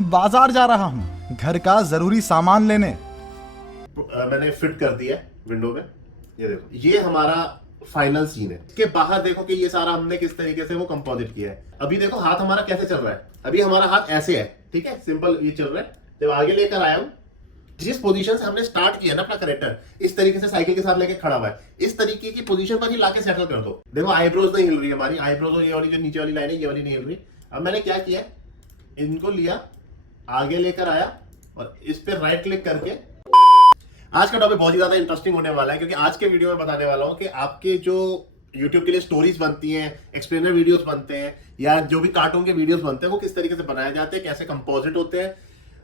बाजार जा रहा हूँ घर का जरूरी सामान लेने। मैंने फिट कर दिया है विंडो में। ये देखो, ये हमारा फाइनल सीन है। इसके बाहर देखो कि ये सारा हमने किस तरीके से वो कंपोजिट किया है। अभी देखो हाथ हमारा कैसे चल रहा है। अभी हमारा हाथ ऐसे है, ठीक है, सिंपल ये चल रहा है। जब आगे लेकर आया हूं, जिस पोजीशन से हमने स्टार्ट किया ना अपना करेक्टर, इस तरीके से साइकिल के साथ लेके खड़ा हुआ है, इस तरीके की पोजीशन पर ही लाके सेटल कर दो। देखो आईब्रोज नहीं हिल रही हमारी, आईब्रोज ये वाली जो नीचे वाली लाइन है ये वाली नहीं हिल रही। अब मैंने क्या किया, इनको लिया, आगे लेकर आया और इस पे राइट क्लिक करके। आज का टॉपिक बहुत ही ज्यादा इंटरेस्टिंग होने वाला है, क्योंकि आज के वीडियो में बताने वाला हूं कि आपके जो YouTube के लिए स्टोरीज बनती हैं, एक्सप्लेनर वीडियोस बनते हैं, या जो भी कार्टून के वीडियोस बनते हैं, वो किस तरीके से बनाए जाते हैं, कैसे कंपोजिट होते हैं।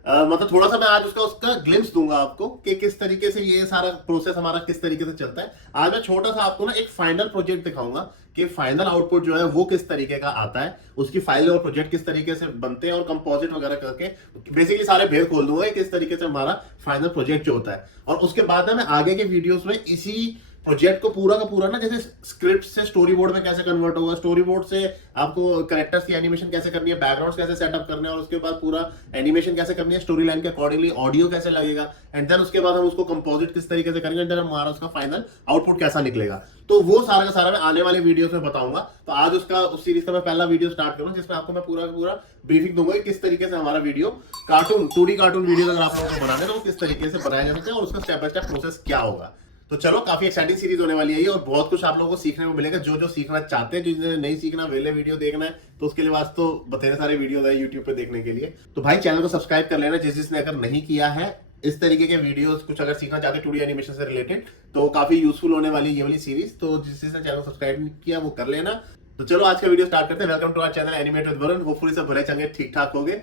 मतलब थोड़ा सा मैं आज उसका ग्लिम्स दूंगा आपको कि किस तरीके से ये सारा प्रोसेस हमारा किस तरीके से चलता है। आज मैं छोटा सा आपको ना एक फाइनल प्रोजेक्ट दिखाऊंगा कि फाइनल आउटपुट जो है वो किस तरीके का आता है, उसकी फाइल और प्रोजेक्ट किस तरीके से बनते हैं, और कंपोजिट वगैरह करके बेसिकली सारे भेद खोल दूंगा किस तरीके से हमारा फाइनल प्रोजेक्ट जो होता है। और उसके बाद ना मैं आगे के वीडियोस में इसी प्रोजेक्ट को पूरा का पूरा ना, जैसे स्क्रिप्ट से स्टोरी बोर्ड में कैसे कन्वर्ट होगा, स्टोरी बोर्ड से आपको कैरेक्टर्स की एनिमेशन कैसे करनी है, बैकग्राउंड्स कैसे सेटअप करने हैं, और उसके बाद पूरा एनिमेशन कैसे करनी है, स्टोरी लाइन के अकॉर्डिंगली ऑडियो कैसे लगेगा, एंड देन उसके बाद हम उसको कंपोजिट किस तरीके से करेंगे, एंड देन हमारा उसका फाइनल आउटपुट कैसा निकलेगा। तो वो सारा का सारा मैं आने वाले वीडियोस में बताऊंगा। तो आज उस सीरीज का मैं पहला वीडियो स्टार्ट करूँ, जिसमें आपको मैं पूरा ब्रीफिंग दूंगा कि किस तरीके से हमारा video cartoon 2D cartoon video अगर आप लोगों को बनाने, तो वो किस तरीके से बनाया जा सकता है और उसका स्टेप बाय स्टेप प्रोसेस क्या होगा। तो चलो, काफी एक्साइटिंग सीरीज होने वाली है ये, और बहुत कुछ आप लोगों को सीखने को मिलेगा। जो सीखना चाहते हैं, जिन्हें नहीं सीखना, वेले वीडियो देखना है, तो उसके लिए वास्ते तो बतेरे सारे वीडियो है यूट्यूब पे देखने के लिए। तो भाई चैनल को सब्सक्राइब कर लेना जिसने अगर नहीं किया है। इस तरीके के वीडियोस कुछ अगर सीखना चाहते हैं 2D एनिमेशन से रिलेटेड, तो काफी यूजफुल होने वाली है ये वाली सीरीज। तो जिसने चैनल को सब्सक्राइब नहीं किया वो कर लेना। तो चलो आज का वीडियो स्टार्ट करते हैं। Welcome to our channel animate with Varun. Hopefully सब भरे चंगे ठीक ठाक हो गए।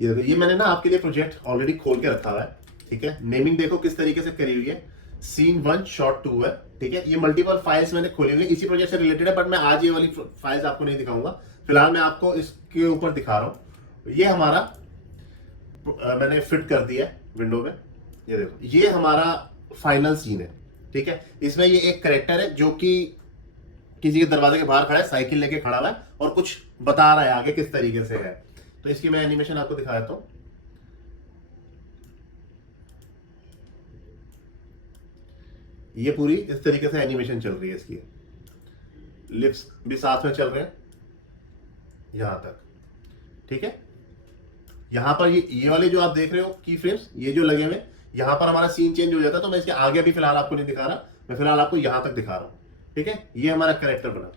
ये देखो, ये मैंने ना आपके लिए प्रोजेक्ट ऑलरेडी खोल के रखा हुआ है, ठीक है। नेमिंग देखो किस तरीके से करी हुई है, सीन 1 शॉट 2 है, ठीक है। ये मल्टीपल फाइल्स मैंने खोली हुई है, इसी प्रोजेक्ट से रिलेटेड है, बट मैं आज ये वाली फाइल्स आपको नहीं दिखाऊंगा। फिलहाल मैं आपको इसके ऊपर दिखा रहा हूं। ये हमारा मैंने फिट कर दिया है विंडो में। ये देखो, ये हमारा फाइनल सीन है, ठीक है। इसमें ये एक कैरेक्टर है जो कि किसी के दरवाजे के बाहर खड़ा है, साइकिल लेके खड़ा हुआ है और कुछ बता रहा है आगे किस तरीके से है। तो इसकी मैं एनिमेशन आपको दिखा देता हूं। ये पूरी इस तरीके से एनिमेशन चल रही है इसकी। लिप्स भी साथ में चल रहे हैं यहां तक, ठीक है। यहां पर ये वाले जो आप देख रहे हो की फ्रेम्स, ये जो लगे हुए, यहां पर हमारा सीन चेंज हो जाता है। तो मैं इसके आगे भी फिलहाल आपको नहीं दिखा रहा, मैं फिलहाल आपको यहां तक दिखा रहा हूं, ठीक है। ये हमारा कैरेक्टर बना,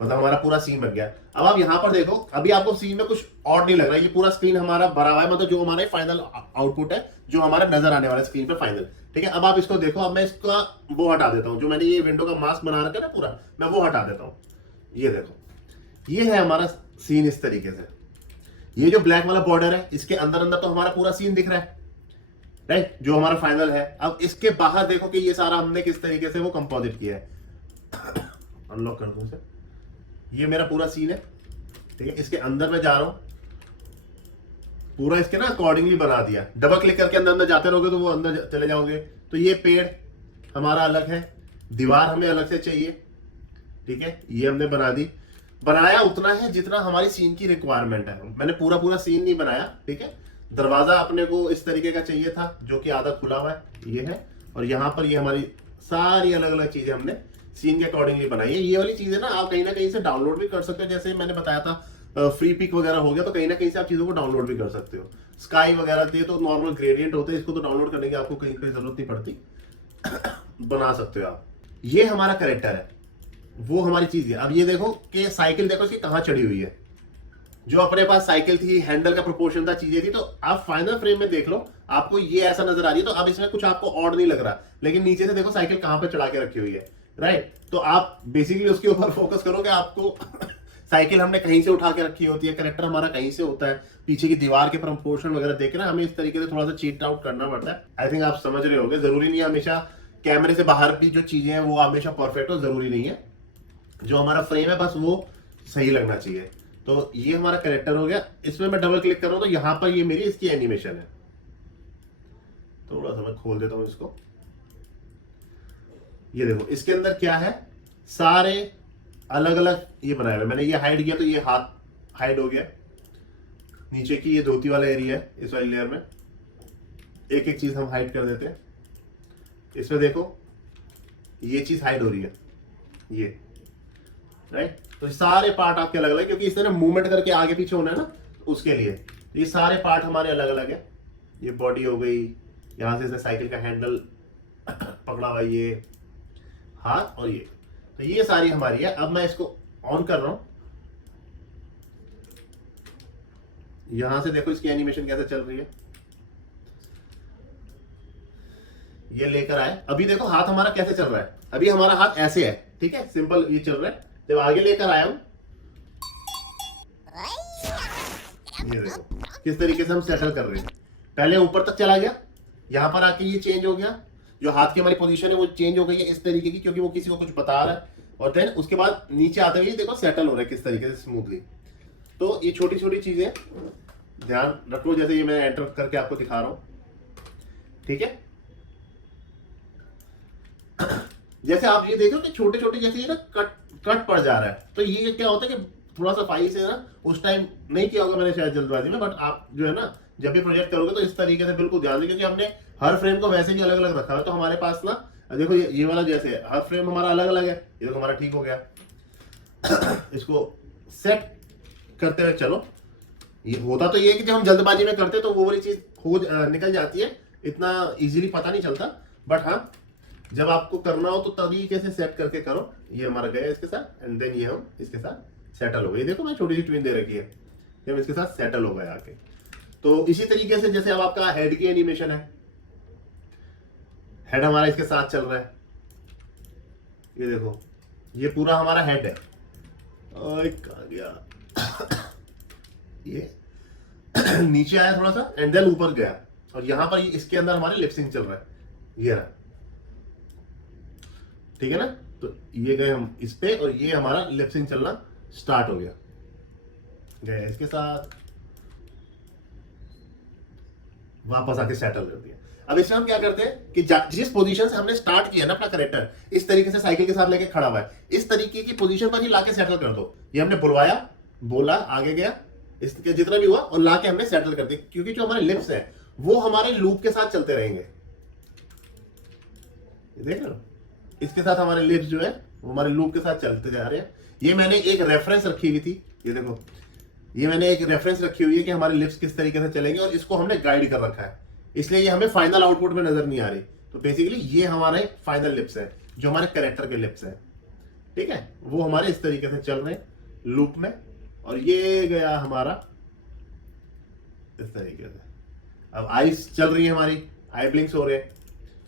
मतलब हमारा पूरा सीन बन गया। अब आप यहां पर देखो, अभी आपको सीन में कुछ और नहीं लग रहा है, ये पूरा स्क्रीन हमारा भरा हुआ है, मतलब जो हमारा फाइनल आउटपुट है, जो हमारा नजर आने वाला है स्क्रीन पे फाइनल, ठीक है। अब आप इसको देखो। अब मैं इसका वो हटा देता हूं, जो मैंने ये विंडो का मास्क बना रखा है ना पूरा, मैं वो हटा देता हूं। ये देखो, ये है हमारा सीन इस तरीके से। ये जो ब्लैक वाला बॉर्डर है, इसके अंदर अंदर तो हमारा पूरा सीन दिख रहा है, राइट, जो हमारा फाइनल है। अब इसके बाहर देखो कि ये सारा हमने किस तरीके से वो कंपोजिट किया है। अनलॉक कर दूं इसे। ये मेरा पूरा सीन है, ठीक है। इसके अंदर मैं जा रहा हूं, पूरा इसके ना अकॉर्डिंगली बना दिया। डबल क्लिक करके अंदर अंदर जाते रहोगे तो वो अंदर चले जाओगे। तो ये पेड़ हमारा अलग है, दीवार हमें अलग से चाहिए, ठीक है। ये हमने बना दी। बनाया उतना है जितना हमारी सीन की रिक्वायरमेंट है, मैंने पूरा सीन नहीं बनाया, ठीक है। दरवाजा अपने को इस तरीके का चाहिए था, जो कि आधा खुला हुआ है, ये है। और यहाँ पर ये हमारी सारी अलग अलग चीजें हमने सीन के अकॉर्डिंगली बनाई है। ये वाली चीजें ना आप कहीं ना कहीं से डाउनलोड भी कर सकते हो, जैसे मैंने बताया था फ्री पिक वगैरह हो गया, तो कहीं ना कहीं से आप चीजों को डाउनलोड भी कर सकते हो। स्काई वगैरह दिए तो नॉर्मल ग्रेडियंट होते हैं, इसको तो डाउनलोड करने की आपको कहीं कोई जरूरत नहीं पड़ती। बना सकते हो आप। ये हमारा कैरेक्टर है, वो हमारी चीज है। अब ये देखो कि साइकिल देखो इसकी कहां चढ़ी हुई है। जो अपने पास साइकिल थी, हैंडल का प्रोपोर्शन था, चीजें थी, तो आप फाइनल फ्रेम में देख लो, आपको ये ऐसा नजर आ रही है। तो अब इसमें कुछ आपको और नहीं लग रहा, लेकिन नीचे से देखो साइकिल कहां पे चढ़ा के रखी हुई है, राइट। तो आप बेसिकली उसके ऊपर फोकस करोगे। आपको साइकिल हमने कहीं से उठा के रखी होती है, कैरेक्टर हमारा कहीं से होता है, पीछे की दीवार के प्रोपोर्शन वगैरह देख के ना हमें इस तरीके से थोड़ा सा चीट आउट करना पड़ता है। आई थिंक आप समझ रहे होंगे। जरूरी नहीं है हमेशा कैमरे से बाहर भी जो चीजें हैं वो हमेशा परफेक्ट हो, जरूरी नहीं है। जो हमारा फ्रेम है बस वो सही लगना चाहिए। तो ये हमारा कैरेक्टर हो गया। इसमें मैं डबल क्लिक कर रहा हूं तो यहां पर ये मेरी इसकी एनिमेशन है। थोड़ा सा मैं खोल देता हूं इसको। ये देखो, इसके अंदर क्या है, सारे अलग अलग ये बनाया हुआ है। मैंने ये हाइड किया तो ये हाथ हाइड हो गया। नीचे की ये धोती वाला एरिया है, इस वाली लेयर में एक एक चीज हम हाइड कर देते हैं। इसमें देखो ये चीज हाइड हो रही है, ये राइट। तो सारे पार्ट आपके अलग अलग, क्योंकि इस तरह मूवमेंट करके आगे पीछे होना है ना, उसके लिए ये सारे पार्ट हमारे अलग अलग है। ये बॉडी हो गई, यहां से इसने साइकिल का हैंडल पकड़ा हुआ, ये हाथ और ये, तो ये सारी हमारी है। अब मैं इसको ऑन कर रहा हूं, यहां से देखो इसकी एनिमेशन कैसे चल रही है। ये लेकर आए, अभी देखो हाथ हमारा कैसे चल रहा है। अभी हमारा हाथ ऐसे है, ठीक है, सिंपल ये चल रहा है। जब आगे लेकर आया हूं, ये देखो किस तरीके से हम सेटल कर रहे हैं। पहले ऊपर तक चला गया, यहां पर आके ये चेंज हो गया, जो हाथ की हमारी पोजीशन है वो चेंज हो गई है इस तरीके की, क्योंकि वो किसी को कुछ बता रहा है। और देन उसके बाद नीचे आते हुए देखो सेटल हो रहा है किस तरीके से स्मूथली। तो ये छोटी छोटी चीजें ध्यान रखो, जैसे ये मैं एंटर करके आपको दिखा रहा हूं, ठीक है। जैसे आप ये देखो कि छोटे छोटे जैसे ये ना कट पड़ जा रहा है, तो ये क्या होता है कि थोड़ा सफाई से ना उस टाइम नहीं किया होगा मैंने शायद जल्दबाजी में, बट आप जो है ना जब भी प्रोजेक्ट करोगे तो इस तरीके से बिल्कुल ध्यान दें, क्योंकि हमने हर फ्रेम को वैसे भी अलग अलग रखा है। तो हमारे पास ना देखो ये वाला जैसे है, हर फ्रेम हमारा अलग अलग है। ये देखो हमारा ठीक हो गया। इसको सेट करते हुए चलो, ये होता तो ये है कि जब हम जल्दबाजी में करते तो वो वाली चीज हो निकल जाती है, इतना इजीली पता नहीं चलता। बट हाँ, जब आपको करना हो तो तरीके से सेट करके करो। ये हमारा गया इसके साथ, एंड देन ये हम इसके साथ सेटल हो गए। देखो मैं छोटी सी ट्विन दे रखी है, ये हम इसके साथ सेटल हो गए आके। तो इसी तरीके से जैसे अब आपका हेड की एनिमेशन है, हेड हमारा इसके साथ चल रहा है। ये देखो ये पूरा हमारा हेड है। कहाँ गया ये नीचे आया थोड़ा सा एंड देन ऊपर गया, और यहां पर इसके अंदर हमारे लिपसिंग चल रहा है। ये रहा, ठीक है ना। तो ये गए हम इस पे, और ये हमारा लिपसिंग चलना स्टार्ट हो गया, गए इसके साथ, वापस आके सेटल कर दिया। अब इसमें हम क्या करते हैं कि जिस पोजीशन से हमने स्टार्ट किया ना अपना करेक्टर, इस तरीके से साइकिल के साथ लेके खड़ा हुआ है, इस तरीके की पोजीशन पर ही लाके सेटल कर दो। ये हमने बुलवाया, बोला, आगे गया, इसके जितना भी हुआ और लाके हमने सेटल कर दिया, क्योंकि जो हमारे लिप्स है वो हमारे लूप के साथ चलते रहेंगे। देख रहे हो, इसके साथ हमारे लिप्स जो है वो हमारे लूप के साथ चलते जा रहे हैं। ये मैंने एक रेफरेंस रखी हुई थी, ये देखो ये मैंने एक रेफरेंस रखी हुई है कि हमारे लिप्स किस तरीके से चलेंगे, और इसको हमने गाइड कर रखा है, इसलिए ये हमें फाइनल आउटपुट में नजर नहीं आ रही। तो बेसिकली ये हमारे फाइनल लिप्स है, जो हमारे कैरेक्टर के लिप्स है, ठीक है, वो हमारे इस तरीके से चल रहे हैं लूप में। और ये गया हमारा इस तरीके से। अब आईज चल रही है हमारी, आई ब्लिंक्स हो रहे हैं,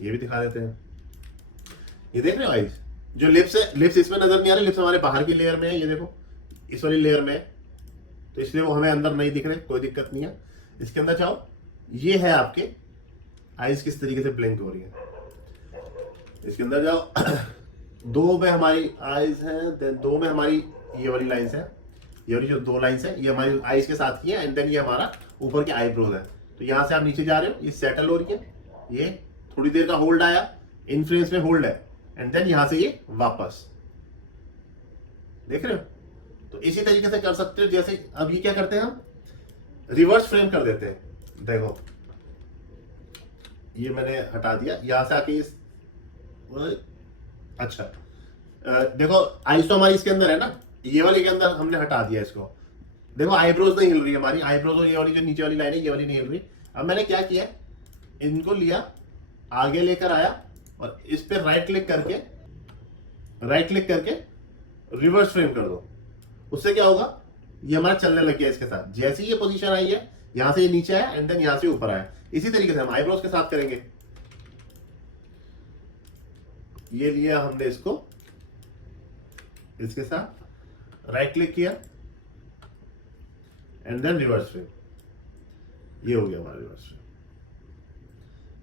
ये भी दिखा देते हैं। ये देख रहे हो आईज, जो लिप्स है, लिप्स इसमें नजर नहीं आ रहे, लिप्स हमारे बाहर की लेयर में है, ये देखो इस वाली लेयर में है, तो इसलिए वो हमें अंदर नहीं दिख रहे, कोई दिक्कत नहीं है। इसके अंदर चाहो, ये है आपके आईज किस तरीके से ब्लिंक हो रही है। इसके अंदर जाओ, दो में हमारी आईज है, देन दो में हमारी ये वाली लाइंस है, ये वाली जो दो लाइंस है ये हमारी आईज के साथ ही है, एंड देन ये हमारा ऊपर के आईब्रोज है। तो यहां से आप नीचे जा रहे हो, ये सेटल हो रही है, ये थोड़ी देर का होल्ड आया, इन फ्रेम्स में होल्ड है, एंड देन यहां से ये वापस, देख रहे हो। तो इसी तरीके से कर सकते हो। जैसे अब ये क्या करते हैं, हम रिवर्स फ्रेम कर देते हैं। देखो ये मैंने हटा दिया, यहां से आके इस, अच्छा देखो आईज तो हमारी इसके अंदर है ना, ये वाली के अंदर हमने हटा दिया इसको। देखो आईब्रोज नहीं हिल रही हमारी, आईब्रोज और ये वाली जो नीचे वाली लाइन है ये वाली नहीं हिल रही। अब मैंने क्या किया, इनको लिया, आगे लेकर आया, और इस पे राइट क्लिक करके रिवर्स फ्रेम कर दो। उससे क्या होगा, ये हमारा चलने लग गया इसके साथ। जैसे ही ये पोजीशन आई है, यहां से ये नीचे आया, एंड देन यहां से ऊपर आया। इसी तरीके से हम आईब्रोज के साथ करेंगे। ये लिया हमने इसको, इसके साथ राइट क्लिक किया, एंड देन रिवर्स फ्रेम, ये हो गया हमारा रिवर्स फ्रेम,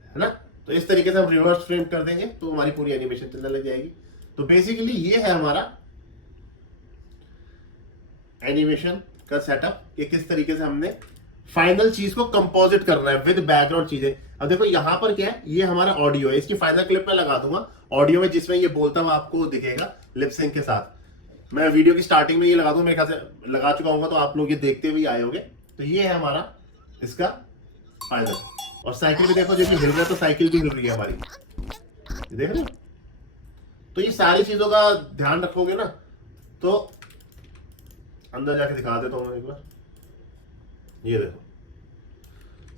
है ना। तो इस तरीके से हम रिवर्स फ्रेम कर देंगे तो हमारी पूरी एनिमेशन चलने लग जाएगी। तो बेसिकली ये है हमारा एनिमेशन का सेटअप, कि किस तरीके से हमने फाइनल चीज को कंपोजिट करना है विद बैकग्राउंड चीजें। अब देखो यहां पर क्या है, ये हमारा ऑडियो है, इसकी फाइनल क्लिप में लगा दूंगा ऑडियो में, जिसमें ये बोलता हुआ आपको दिखेगा लिपसिंग के साथ। मैं वीडियो की स्टार्टिंग में ये लगा दूं, मेरे ख्याल से लगा चुका हूँ, तो आप लोग ये देखते हुए आए होंगे। तो ये है हमारा इसका फायदा। और साइकिल भी देखो, जो कि हिल रहा है, तो साइकिल भी हिल रही है हमारी, देख रहे हो। तो ये सारी चीजों का ध्यान रखोगे ना, तो अंदर जाके दिखा देता हूँ एक बार। ये देखो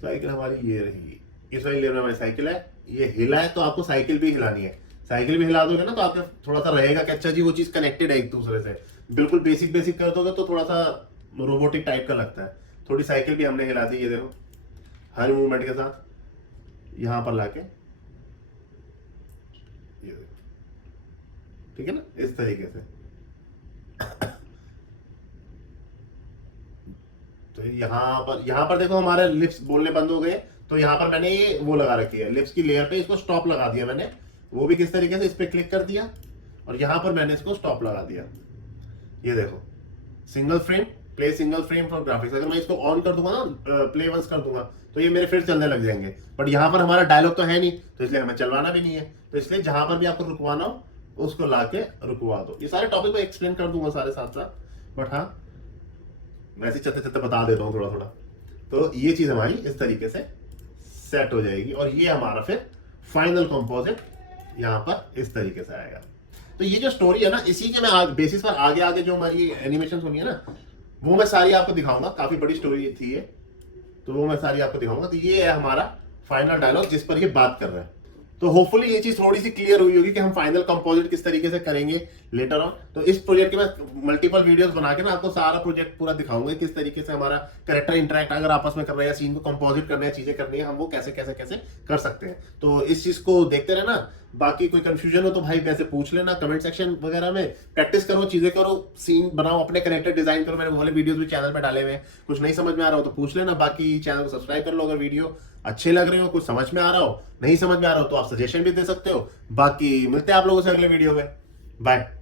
साइकिल हमारी ये रही, इस वाली लेवल में हमारी साइकिल है, ये हिला है तो आपको साइकिल भी हिलानी है। साइकिल भी हिला दोगे ना तो आपको थोड़ा सा रहेगा कि अच्छा जी वो चीज कनेक्टेड है एक दूसरे से। बिल्कुल बेसिक बेसिक कर दोगे तो थोड़ा सा रोबोटिक टाइप का लगता है। थोड़ी साइकिल भी हमने हिला दी, ये देखो, हर मूवमेंट के साथ यहां पर लाके, ये देखो, ठीक है ना, इस तरीके से। तो यहाँ पर देखो हमारे लिप्स बोलने बंद हो गए, तो यहाँ पर मैंने ये वो लगा रखी है, लिप्स की लेयर पे इसको स्टॉप लगा दिया मैंने। वो भी किस तरीके से, इस पे क्लिक कर दिया और यहाँ पर मैंने इसको स्टॉप लगा दिया। ये देखो, single frame, play single frame for graphics. अगर मैं इसको ऑन कर दूंगा ना, प्ले वंस कर दूंगा, तो ये मेरे फिर चलने लग जाएंगे। बट यहाँ पर हमारा डायलॉग तो है नहीं, तो इसलिए हमें चलवाना भी नहीं है। तो इसलिए जहां पर भी आपको रुकवाना हो उसको लाके रुकवा दो। ये सारे टॉपिक को एक्सप्लेन कर दूंगा सारे साथ साथ, बट हाँ वैसे चलते चलते बता देता हूँ थोड़ा थोड़ा। तो ये चीज हमारी इस तरीके से सेट हो जाएगी और ये हमारा फिर फाइनल कंपोजिट यहाँ पर इस तरीके से आएगा। तो ये जो स्टोरी है ना, इसी के मैं बेसिस पर आगे आगे जो हमारी एनिमेशन होनी है ना, वो मैं सारी आपको दिखाऊंगा। काफी बड़ी स्टोरी थी ये, तो वो मैं सारी आपको दिखाऊंगा। तो ये है हमारा फाइनल डायलॉग जिस पर ये बात कर रहा है। तो होपफुली ये चीज थोड़ी सी क्लियर हुई होगी कि हम फाइनल कंपोजिट किस तरीके से करेंगे लेटर ऑन। तो इस प्रोजेक्ट के मैं मल्टीपल वीडियोस बना के ना आपको सारा प्रोजेक्ट पूरा दिखाऊंगा, किस तरीके से हमारा कैरेक्टर इंटरेक्ट अगर आपस में कर रहे हैं, सीन को कंपोजिट करना है, चीजें करनी है, हम वो कैसे कैसे कैसे कर सकते हैं। तो इस चीज को देखते रहना। बाकी कोई कंफ्यूजन हो तो भाई वैसे पूछ लेना कमेंट सेक्शन वगैरह में। प्रैक्टिस करो, चीजें करो, सीन बनाओ, अपने कैरेक्टर डिजाइन करो। मैंने वो वाले वीडियोस भी चैनल पे डाले हुए हैं, कुछ नहीं समझ में आ रहा हो तो पूछ लेना। बाकी चैनल को सब्सक्राइब कर लो अगर वीडियो अच्छे लग रहे हो, कुछ समझ में आ रहा हो, नहीं समझ में आ रहा हो तो आप सजेशन भी दे सकते हो। बाकी मिलते हैं आप लोगों से अगले वीडियो में, बाय।